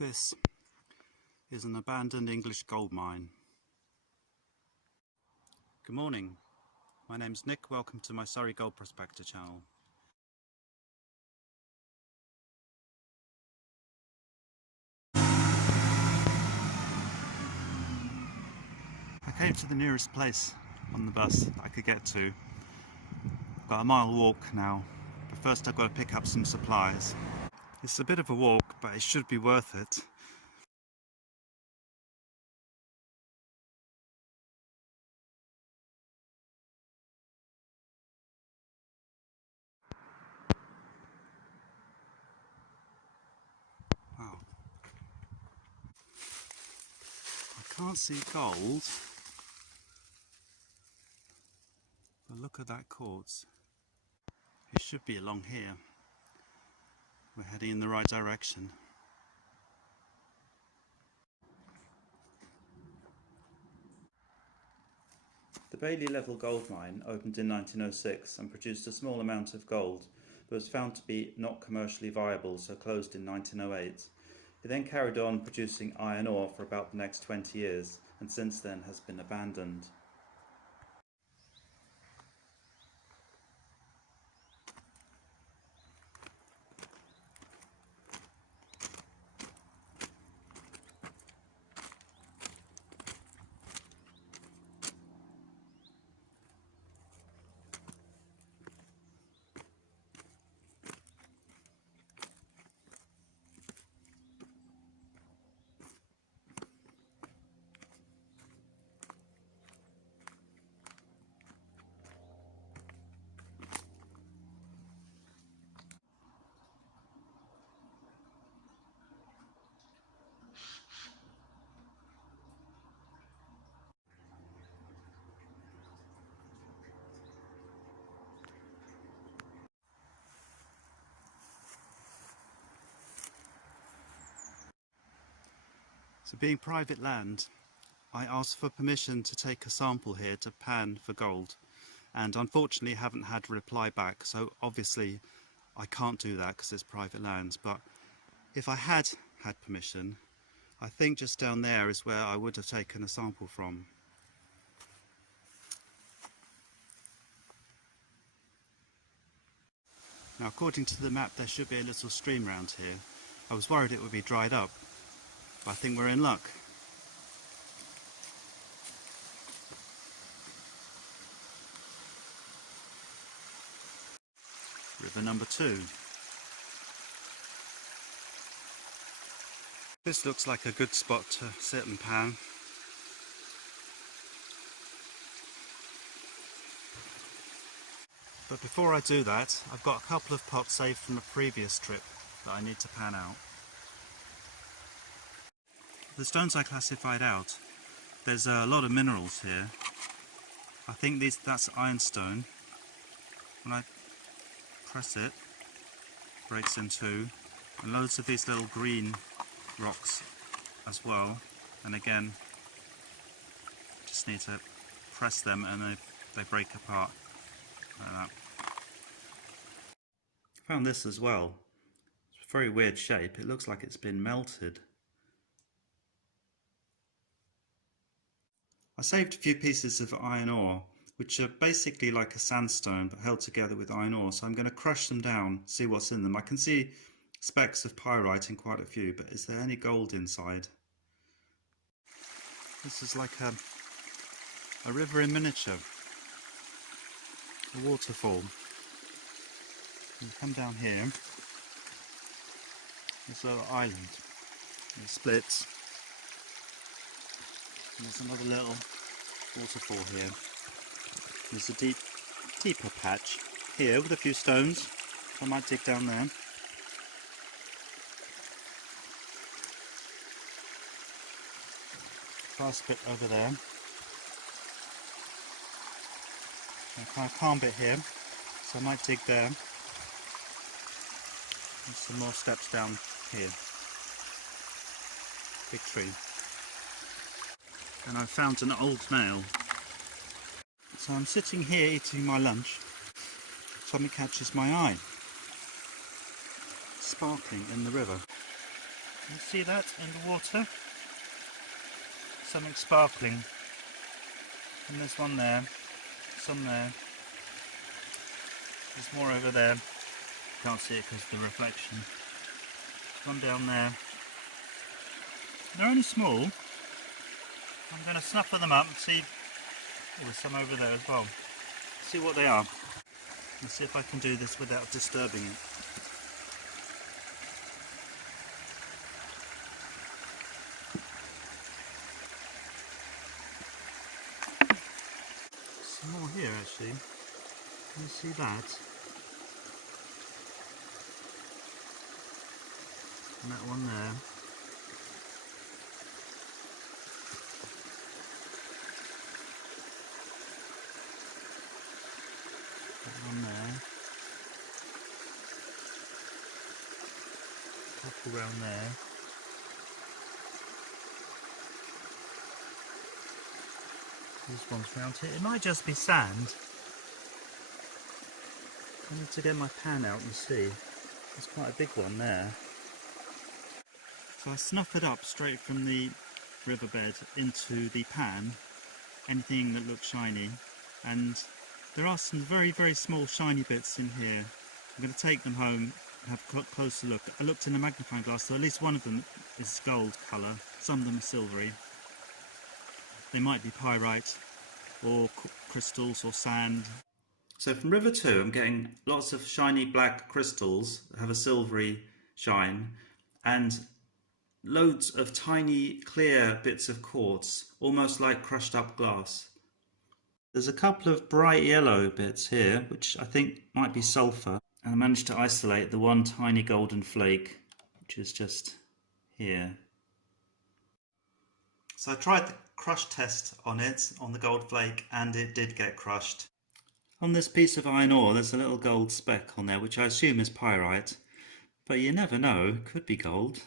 This is an abandoned English gold mine. Good morning, my name's Nick, welcome to my Surrey Gold Prospector channel. I came to the nearest place on the bus that I could get to. Got a mile walk now, but first I've got to pick up some supplies. It's a bit of a walk, but it should be worth it. Wow. I can't see gold, but look at that quartz. It should be along here. We're heading in the right direction. The Bailey Level gold mine opened in 1906 and produced a small amount of gold, but was found to be not commercially viable, so closed in 1908. It then carried on producing iron ore for about the next 20 years, and since then has been abandoned. So being private land, I asked for permission to take a sample here to pan for gold, and unfortunately haven't had a reply back, so obviously I can't do that because it's private land. But if I had had permission, I think just down there is where I would have taken a sample from. Now, according to the map, there should be a little stream around here. I was worried it would be dried up, but I think we're in luck. River number 2. This looks like a good spot to sit and pan. But before I do that, I've got a couple of pots saved from a previous trip that I need to pan out. The stones I classified out, there's a lot of minerals here. I think that's ironstone. When I press it, breaks in two, and loads of these little green rocks as well. And again, just need to press them and they break apart like that. I found this as well. It's a very weird shape. It looks like it's been melted. I saved a few pieces of iron ore, which are basically like a sandstone but held together with iron ore, so I'm going to crush them down, see what's in them. I can see specks of pyrite in quite a few, but is there any gold inside? This is like a river in miniature, a waterfall. You come down here, there's a little island, it splits. And there's another little waterfall here. There's a deeper patch here with a few stones. I might dig down there. Last bit over there. A kind of calm bit here, so I might dig there. And some more steps down here. Big tree. And I've found an old nail. So I'm sitting here eating my lunch. Something catches my eye. Sparkling in the river. You see that in the water? Something sparkling. And there's one there, some there. There's more over there. Can't see it because of the reflection. One down there. They're only small. I'm going to snuff them up and see. Oh, there's some over there as well. See what they are. Let's see if I can do this without disturbing it. Some more here actually. Can you see that? And that one there. That one there. A couple round there. These ones round here. It might just be sand. I need to get my pan out and see. There's quite a big one there. So I snuff it up straight from the riverbed into the pan, anything that looks shiny, and there are some very, very small shiny bits in here. I'm going to take them home and have a closer look. I looked in the magnifying glass, so at least one of them is gold colour, some of them are silvery. They might be pyrite or crystals or sand. So from River 2 I'm getting lots of shiny black crystals that have a silvery shine, and loads of tiny clear bits of quartz, almost like crushed up glass. There's a couple of bright yellow bits here, which I think might be sulphur, and I managed to isolate the one tiny golden flake, which is just here. So I tried the crush test on it, on the gold flake, and it did get crushed. On this piece of iron ore there's a little gold speck on there, which I assume is pyrite, but you never know, it could be gold.